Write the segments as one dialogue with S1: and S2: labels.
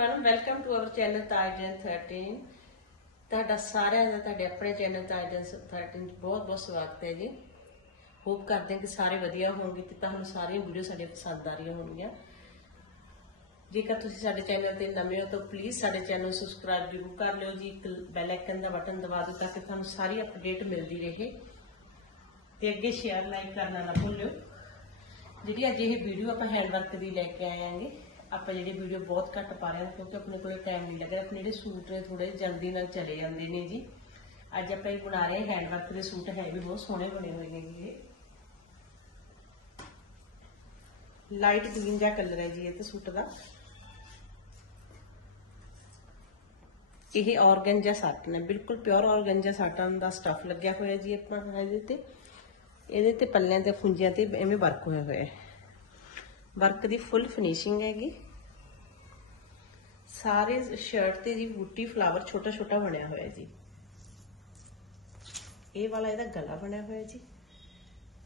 S1: everyone, welcome to our channel Tajan 13 ਤੁਹਾਡਾ ਸਾਰਿਆਂ ਦਾ ਤੁਹਾਡੇ ਆਪਣੇ ਚੈਨਲ Tajan 13 ਬਹੁਤ-ਬਹੁਤ ਸਵਾਗਤ ਹੈ ਜੀ। ਹੋਪ ਕਰਦੇ ਹਾਂ ਕਿ ਸਾਰੇ ਵਧੀਆ ਹੋਣਗੇ ਤੇ ਤੁਹਾਨੂੰ ਸਾਰੀਆਂ ਵੀਡੀਓ ਸਾਡੇ ਪਸੰਦ ਆ ਰਹੀਆਂ ਹੋਣਗੀਆਂ। ਜੇਕਰ ਤੁਸੀਂ ਸਾਡੇ ਚੈਨਲ ਤੇ ਨਵੇਂ ਹੋ ਤਾਂ ਪਲੀਜ਼ ਸਾਡੇ ਚੈਨਲ ਨੂੰ ਸਬਸਕ੍ਰਾਈਬ ਜ਼ਰੂਰ ਕਰ ਲਿਓ ਜੀ। ਇੱਕ ਬੈਲ ਆਈਕਨ ਦਾ ਬਟਨ ਦਬਾ ਦਿਓ ਤਾਂ ਕਿ ਤੁਹਾਨੂੰ ਸਾਰੀ ਅਪਡੇਟ ਮਿਲਦੀ ਰਹੇ। ਤੇ ਅੱਗੇ ਸ਼ੇਅਰ ਲਾਈਕ ਕਰਨਾ ਨਾ ਭੁੱਲਿਓ। ਜਿਹੜੀ ਅੱਜ ਇਹ ਵੀਡੀਓ ਆਪਾਂ ਹੈਂਡਵਰਕ ਦੀ ਲੈ ਕੇ ਆਏ ਆਂਗੇ ਆਪਾਂ ਜਿਹੜੀ ਵੀਡੀਓ ਬਹੁਤ ਘੱਟ ਪਾ ਰਹੇ ਹਾਂ ਕਿਉਂਕਿ ਆਪਣੇ ਕੋਲ ਟਾਈਮ ਨਹੀਂ ਲੱਗ ਆਪਣੇ ਜਿਹੜੇ ਸੂਟ ਨੇ ਥੋੜੇ ਜਲਦੀ ਨਾਲ ਚਲੇ ਜਾਂਦੇ ਨੇ ਜੀ। ਅੱਜ ਆਪਾਂ ਇਹ ਬਣਾ ਰਹੇ ਹਾਂ ਹੈਂਡ ਵਰਕ ਦੇ ਸੂਟ ਹੈ ਵੀ ਬਹੁਤ ਸੋਹਣੇ ਬਣੇ ਹੋਏ ਨੇ ਜੀ ਇਹ। ਲਾਈਟ ਗ੍ਰੀਨ ਜਿਹਾ ਕਲਰ ਹੈ ਜੀ ਇਹ ਤੇ ਸੂਟ ਦਾ। ਇਹ ਔਰਗੈਂਜਾ ਸਾਟਨ ਹੈ, ਬਿਲਕੁਲ ਪਿਓਰ ਔਰਗੈਂਜਾ ਸਾਟਨ ਦਾ ਸਟਫ ਲੱਗਿਆ ਹੋਇਆ ਜੀ ਆਪਾਂ ਇਹਦੇ ਤੇ। ਇਹਦੇ ਤੇ ਪੱਲਿਆਂ ਤੇ ਫੁੰਜਿਆਂ ਤੇ ਐਵੇਂ ਵਰਕ ਹੋਇਆ ਹੋਇਆ ਹੈ। ਵਰਕ ਦੀ ਫੁੱਲ ਫਿਨਿਸ਼ਿੰਗ ਹੈਗੀ। ਸਾਰੇ ਸ਼ਰਟ ਤੇ ਜੀ ਬੂਟੀ ਫਲਾਵਰ ਛੋਟਾ ਛੋਟਾ ਬਣਿਆ ਹੋਇਆ ਜੀ। ਇਹ ਵਾਲਾ ਇਹਦਾ ਗਲਾ ਬਣਿਆ ਹੋਇਆ ਜੀ।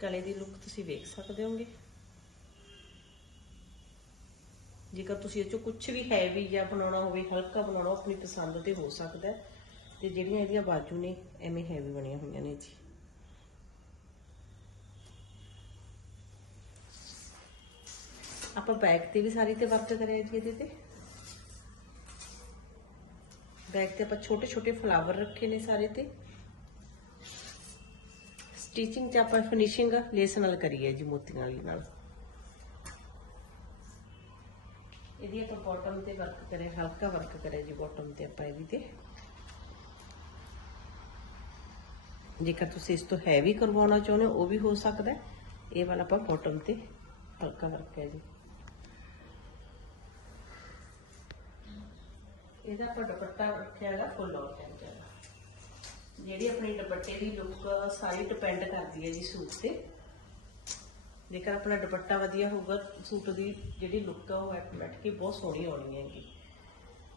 S1: ਗਲੇ ਦੀ ਲੁੱਕ ਤੁਸੀਂ ਵੇਖ ਸਕਦੇ ਹੋਗੇ। ਜੇਕਰ ਤੁਸੀਂ ਇਹ ਚੋਂ ਕੁਝ ਵੀ ਹੈਵੀ ਜਾਂ ਬਣਾਉਣਾ ਹੋਵੇ, ਹਲਕਾ ਬਣਾਉਣਾ ਆਪਣੀ ਪਸੰਦ ਤੇ ਹੋ ਸਕਦਾ ਹੈ। ਤੇ ਜਿਹੜੀਆਂ ਇਹਦੀਆਂ ਬਾਜੂ ਨੇ, ਐਵੇਂ ਹੈਵੀ ਬਣੀਆਂ ਹੋਈਆਂ ਨੇ ਜੀ। ਆਪਾਂ ਬੈਕ ਤੇ ਵੀ ਸਾਰੀ ਤੇ ਵਰਤ ਕਰਿਆ ਜੀ ਇਹਦੇ ਤੇ। ਬੈਕ ਤੇ ਆਪਾਂ ਛੋਟੇ ਛੋਟੇ ਫਲਾਵਰ ਰੱਖੇ ਨੇ ਸਾਰੇ ਤੇ। ਸਟਿਚਿੰਗ ਚ ਆਪਾਂ ਫਿਨਿਸ਼ਿੰਗ ਲੇਸ ਨਾਲ ਕਰੀ ਹੈ ਜੀ ਮੋਤੀਆਂ ਵਾਲੀ ਨਾਲ। ਇਹਦੀ ਆਪਾਂ ਬਾਟਮ ਤੇ ਵਰਕ ਕਰਿਆ, ਹਲਕਾ ਵਰਕ ਕਰਿਆ ਜੀ ਬਾਟਮ ਤੇ ਆਪਾਂ ਇਹਦੀ ਤੇ। ਜੇਕਰ ਤੁਸੀਂ ਇਸ ਤੋਂ ਹੈਵੀ ਕਰਵਾਉਣਾ ਚਾਹੁੰਦੇ ਹੋ, ਉਹ ਵੀ ਹੋ ਸਕਦਾ ਇਹ ਵਾਲਾ ਆਪਾਂ ਬਾਟਮ ਤੇ ਹਲਕਾ ਵਰਕ ਹੈ ਜੀ। ਇਹਦਾ ਆਪਾਂ ਦੁਪੱਟਾ ਰੱਖਿਆ ਹੈਗਾ ਫੁੱਲ ਔਰਗੈਂਜਾ ਦਾ ਜਿਹੜੀ ਆਪਣੀ ਦੁਪੱਟੇ ਦੀ ਲੁੱਕ ਸਾਰੀ ਡਿਪੈਂਡ ਕਰਦੀ ਹੈ ਜੀ ਸੂਟ ਤੇ। ਜੇਕਰ ਆਪਣਾ ਦੁਪੱਟਾ ਵਧੀਆ ਹੋਊਗਾ, ਸੂਟ ਦੀ ਜਿਹੜੀ ਲੁੱਕ ਆ, ਉਹ ਬੈਠ ਕੇ ਬਹੁਤ ਸੋਹਣੀ ਆਉਣੀ ਹੈਗੀ।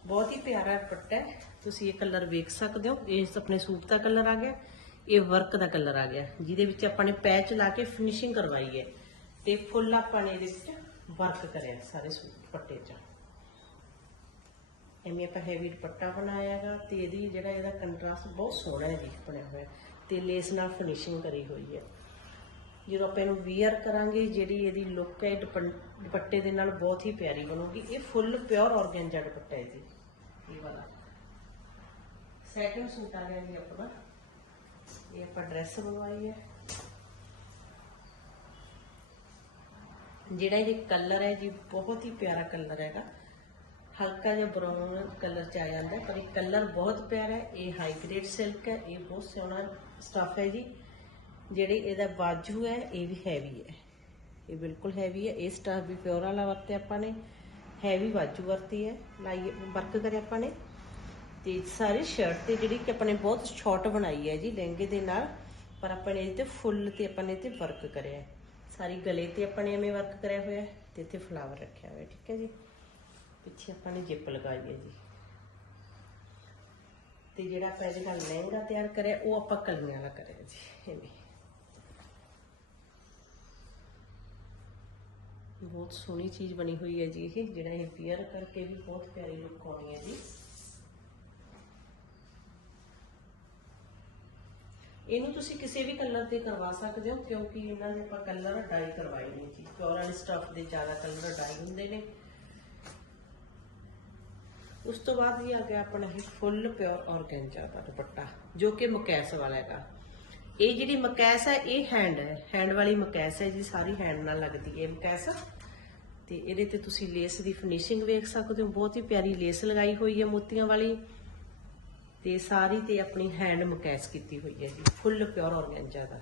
S1: ਬਹੁਤ ਹੀ ਪਿਆਰਾ ਦੁਪੱਟਾ ਹੈ। ਤੁਸੀਂ ਇਹ ਕਲਰ ਵੇਖ ਸਕਦੇ ਹੋ। ਇਹ ਆਪਣੇ ਸੂਟ ਦਾ ਕਲਰ ਆ ਗਿਆ। ਇਹ ਵਰਕ ਦਾ ਕਲਰ ਆ ਗਿਆ। ਜਿਹਦੇ ਵਿੱਚ ਆਪਾਂ ਨੇ ਪੈਚ ਲਾ ਕੇ ਫਿਨਿਸ਼ਿੰਗ ਕਰਵਾਈ ਹੈ। ਤੇ ਫੁੱਲ ਆਪਾਂ ਨੇ ਇਹਦੇ ਵਿੱਚ ਵਰਕ ਕਰਿਆ ਸਾਰੇ ਸੂਟ ਦੁਪੱਟੇ 'ਚ। ਐਵੇਂ ਆਪਾਂ ਹੈਵੀ ਦੁਪੱਟਾ ਬਣਾਇਆ ਤੇ ਇਹਦੀ ਜਿਹੜਾ ਇਹਦਾ ਕੰਟਰਾਸਟ ਬਹੁਤ ਸੋਹਣਾ ਹੈ ਜੀ, ਬਣਿਆ ਹੋਇਆ ਤੇ ਲੇਸ ਨਾਲ ਫਿਨਿਸ਼ਿੰਗ ਕਰੀ ਹੋਈ ਹੈ। ਜਦੋਂ ਆਪਾਂ ਇਹਨੂੰ ਵੀਅਰ ਕਰਾਂਗੇ, ਜਿਹੜੀ ਇਹਦੀ ਲੁੱਕ ਹੈ ਦੁਪੱਟੇ ਦੇ ਨਾਲ ਬਹੁਤ ਹੀ ਪਿਆਰੀ ਬਣੂਗੀ। ਇਹ ਫੁੱਲ ਪਿਓਰ ਔਰਗੈਂਜਾ ਦੁਪੱਟਾ ਹੈ ਜੀ, ਇਹ ਵਾਲਾ। ਸੈਕੰਡ ਸੂਟ ਆ ਗਿਆ ਜੀ ਆਪਣਾ। ਇਹ ਆਪਾਂ ਡਰੈਸ ਬਣਵਾਈ ਹੈ। ਜਿਹੜਾ ਇਹ ਕਲਰ ਹੈ ਜੀ, ਬਹੁਤ ਹੀ ਪਿਆਰਾ ਕਲਰ ਹੈਗਾ। ਹਲਕਾ ਜਿਹਾ ਬਰਾਊਨ ਕਲਰ ਚ ਆ ਜਾਂਦਾ ਪਰ ਇਹ ਕਲਰ ਬਹੁਤ ਪਿਆਰਾ ਹੈ, ਇਹ ਹਾਈ ਗ੍ਰੇਡ ਸਿਲਕ ਹੈ, ਇਹ ਬਹੁਤ ਸੋਹਣਾ ਸਟਫ ਹੈ ਜੀ। ਜਿਹੜੇ ਇਹਦਾ ਬਾਜੂ ਹੈ, ਇਹ ਵੀ ਹੈਵੀ ਹੈ। ਇਹ ਬਿਲਕੁਲ ਹੈਵੀ ਹੈ, ਇਹ ਸਟਫ ਵੀ ਪਿਓਰ ਵਾਲਾ ਵਰਤਿਆ ਆਪਾਂ ਨੇ ਹੈਵੀ ਬਾਜੂ ਵਰਤੀ ਹੈ ਲਾਈ ਵਰਕ ਕਰਿਆ ਆਪਾਂ ਨੇ। ਤੇ ਸਾਰੀ ਸ਼ਰਟ ਤੇ ਜਿਹੜੀ ਕਿ ਆਪਾਂ ਨੇ ਬਹੁਤ ਸ਼ਾਰਟ ਬਣਾਈ ਹੈ ਜੀ, ਲਹਿੰਗੇ ਦੇ ਨਾਲ, ਪਰ ਆਪਾਂ ਨੇ ਇਹਦੇ ਤੇ ਫੁੱਲ ਤੇ ਆਪਾਂ ਨੇ ਇਹਤੇ ਵਰਕ ਕਰਿਆ ਸਾਰੀ ਗਲੇ ਤੇ ਆਪਾਂ ਨੇ ਐਵੇਂ ਵਰਕ ਕਰਿਆ ਹੋਇਆ ਹੈ, ਤੇ ਇੱਥੇ ਫਲਾਵਰ ਰੱਖਿਆ ਹੋਇਆ ਠੀਕ ਹੈ ਜੀ। ਪਿੱਛੇ ਆਪਾਂ ਨੇ ਜਿੱਪ ਲਗਾਈ ਹੈ ਜੀ। ਤੇ ਜਿਹੜਾ ਆਪਾਂ ਇਹਦੇ ਨਾਲ ਲਹਿੰਗਾ ਤਿਆਰ ਕਰਿਆ, ਉਹ ਆਪਾਂ ਕਲੀਆਂ ਵਾਲਾ ਕਰਿਆ ਜੀ ਐਵੇਂ ਬਹੁਤ ਸੋਹਣੀ ਚੀਜ਼ ਬਣੀ ਹੋਈ ਹੈ ਜੀ ਇਹ, ਜਿਹੜਾ ਇਹ ਪੀਅਰ ਕਰਕੇ ਵੀ ਬਹੁਤ ਪਿਆਰੀ ਲੁੱਕ ਆਉਣੀ ਹੈ ਜੀ। ਇਹਨੂੰ ਤੁਸੀਂ ਕਿਸੇ ਵੀ ਕਲਰ ਤੇ ਕਰਵਾ ਸਕਦੇ ਹੋ, ਕਿਉਂਕਿ ਇਹਨਾਂ ਦੇ ਆਪਾਂ ਕਲਰ ਡਾਈ ਕਰਵਾਏ ਨੇ ਜੀ। ਪਿਓਰ ਵਾਲੇ ਸਟਫ ਦੇ ਜ਼ਿਆਦਾ ਕਲਰ ਡਾਈ ਹੁੰਦੇ ਨੇ। ਉਸ ਤੋਂ ਬਾਅਦ ਵੀ ਆ ਗਿਆ ਆਪਣਾ ਇਹ ਫੁੱਲ ਪਿਓਰ ਔਰਗੈਂਜਾ ਦਾ ਦੁਪੱਟਾ, ਜੋ ਕਿ ਮਕੈਸ ਵਾਲਾ ਹੈਗਾ। ਇਹ ਜਿਹੜੀ ਮਕੈਸ ਹੈ, ਇਹ ਹੈਂਡ ਹੈ। ਹੈਂਡ ਵਾਲੀ ਮਕੈਸ ਹੈ ਜੀ, ਸਾਰੀ ਹੈਂਡ ਨਾਲ ਲੱਗਦੀ ਹੈ ਮਕੈਸ। ਤੇ ਇਹਦੇ ਤੇ ਤੁਸੀਂ ਲੇਸ ਦੀ ਫਿਨਿਸ਼ਿੰਗ ਵੇਖ ਸਕਦੇ ਹੋ। ਬਹੁਤ ਹੀ ਪਿਆਰੀ ਲੇਸ ਲਗਾਈ ਹੋਈ ਹੈ ਮੋਤੀਆਂ ਵਾਲੀ। ਤੇ ਸਾਰੀ ਤੇ ਆਪਣੀ ਹੈਂਡ ਮਕੈਸ ਕੀਤੀ ਹੋਈ ਹੈ ਜੀ, ਫੁੱਲ ਪਿਓਰ ਔਰਗੈਂਜਾ ਦਾ।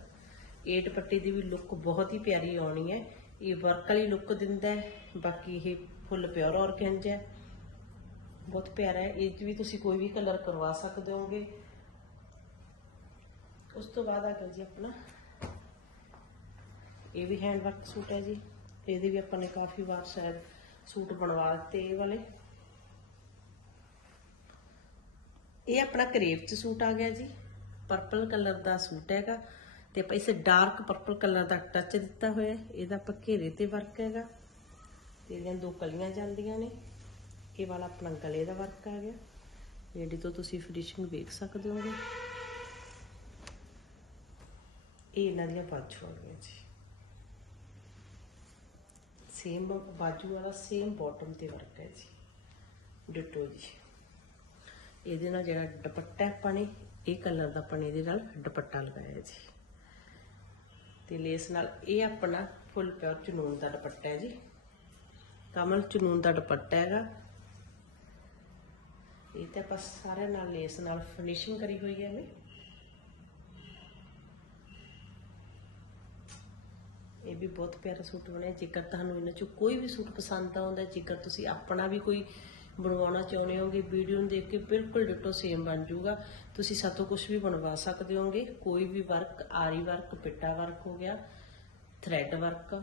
S1: ਇਹ ਦੁਪੱਟੇ ਦੀ ਵੀ ਲੁੱਕ ਬਹੁਤ ਹੀ ਪਿਆਰੀ ਆਉਣੀ ਹੈ। ਇਹ ਵਰਕ ਵਾਲੀ ਲੁੱਕ ਦਿੰਦਾ ਹੈ। ਬਾਕੀ ਇਹ ਫੁੱਲ ਪਿਓਰ ਔਰਗੈਂਜਾ ਹੈ। ਬਹੁਤ ਪਿਆਰਾ ਹੈ। ਇਹ 'ਚ ਵੀ ਤੁਸੀਂ ਕੋਈ ਵੀ ਕਲਰ ਕਰਵਾ ਸਕਦੇ ਹੋਗੇ ਉਸ ਤੋਂ ਬਾਅਦ ਆ ਗਿਆ ਜੀ ਆਪਣਾ। ਇਹ ਵੀ ਹੈਂਡ ਵਰਕ ਸੂਟ ਹੈ ਜੀ। ਇਹਦੇ ਵੀ ਆਪਾਂ ਨੇ ਕਾਫੀ ਵਾਰ ਸ਼ਾਇਦ ਸੂਟ ਬਣਵਾ ਦਿੱਤੇ ਇਹ ਵਾਲੇ। ਇਹ ਆਪਣਾ ਕਰੇਪ ਚ ਸੂਟ ਆ ਗਿਆ ਜੀ। ਪਰਪਲ ਕਲਰ ਦਾ ਸੂਟ ਹੈਗਾ ਤੇ ਆਪਾਂ ਇਸ ਡਾਰਕ ਪਰਪਲ ਕਲਰ ਦਾ ਟੱਚ ਦਿੱਤਾ ਹੋਇਆ ਇਹਦਾ ਆਪਾਂ ਘੇਰੇ ਤੇ ਵਰਕ ਹੈਗਾ। ਤੇ ਇਹਦੀਆਂ ਦੋ ਕਲੀਆਂ ਜਾਂਦੀਆਂ ਨੇ। ਇਹ ਵਾਲਾ ਆਪਣਾ ਗਲੇ ਦਾ ਵਰਕ ਆ ਗਿਆ। ਜਿਹੜੀ ਤੋਂ ਤੁਸੀਂ ਫਿਨਿਸ਼ਿੰਗ ਵੇਖ ਸਕਦੇ ਹੋਗੇ। ਇਹ ਇਹਨਾਂ ਦੀਆਂ ਬਾਜੂ ਆ ਗਈਆਂ ਜੀ ਸੇਮ ਬਾਜੂ ਵਾਲਾ ਸੇਮ ਬਾਟਮ ਤੇ ਵਰਕ ਹੈ ਜੀ। ਡਿਟੋ ਜੀ। ਇਹਦੇ ਨਾਲ ਜਿਹੜਾ ਦੁਪੱਟਾ ਆਪਾਂ ਨੇ ਇਹ ਕਲਰ ਦਾ ਆਪਾਂ ਨੇ ਇਹਦੇ ਨਾਲ ਦੁਪੱਟਾ ਲਗਾਇਆ ਜੀ। ਤੇ ਲੇਸ ਨਾਲ ਇਹ ਆਪਣਾ ਫੁੱਲ ਪਿਓਰ ਚਨੂਨ ਦਾ ਦੁਪੱਟਾ ਹੈ ਜੀ। ਕਮਲ ਚਨੂਨ ਦਾ ਦੁਪੱਟਾ ਹੈਗਾ। ਇਹ ਤਾਂ ਆਪਾਂ ਸਾਰੇ ਨਾਲ ਲੇਸ ਨਾਲ ਫਿਨਿਸ਼ਿੰਗ ਕਰੀ ਹੋਈ ਹੈ ਨੇ ਇਹ ਵੀ ਬਹੁਤ ਪਿਆਰਾ ਸੂਟ ਬਣਿਆ। ਜੇਕਰ ਤੁਹਾਨੂੰ ਇਹਨਾਂ ਚੋਂ ਕੋਈ ਵੀ ਸੂਟ ਪਸੰਦ ਆਉਂਦਾ, ਜੇਕਰ ਤੁਸੀਂ ਆਪਣਾ ਵੀ ਕੋਈ ਬਣਵਾਉਣਾ ਚਾਹੁੰਦੇ ਹੋਗੇ, ਵੀਡੀਓ ਨੂੰ ਦੇਖ ਕੇ ਬਿਲਕੁਲ ਡਿਟੋ ਸੇਮ ਬਣ ਜਾਊਗਾ। ਤੁਸੀਂ ਸਾਤੋਂ ਕੁਝ ਵੀ ਬਣਵਾ ਸਕਦੇ ਹੋਗੇ। ਕੋਈ ਵੀ ਵਰਕ ਆਰੀ ਵਰਕ ਪਿੱਟਾ ਵਰਕ ਹੋ ਗਿਆ ਥ੍ਰੈਡ ਵਰਕ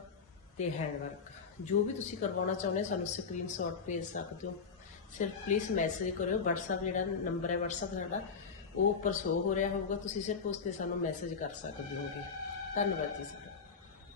S1: ਤੇ ਹੈਂਡ ਵਰਕ ਜੋ ਵੀ ਤੁਸੀਂ ਕਰਵਾਉਣਾ ਚਾਹੁੰਦੇ ਹੋ, ਸਾਨੂੰ ਸਕਰੀਨਸ਼ਾਟ ਭੇਜ ਸਕਦੇ ਹੋ। ਸਿਰਫ ਪਲੀਜ਼ ਮੈਸੇਜ ਕਰਿਓ। WhatsApp ਜਿਹੜਾ ਨੰਬਰ ਹੈ, WhatsApp ਸਾਡਾ, ਉਹ ਉੱਪਰ ਸ਼ੋ ਹੋ ਰਿਹਾ ਹੋਊਗਾ। ਤੁਸੀਂ ਸਿਰਫ ਉਸ ਤੇ ਸਾਨੂੰ ਮੈਸੇਜ ਕਰ ਸਕਦੇ ਹੋਗੇ। ਧੰਨਵਾਦ ਜੀ ਸਾਡਾ।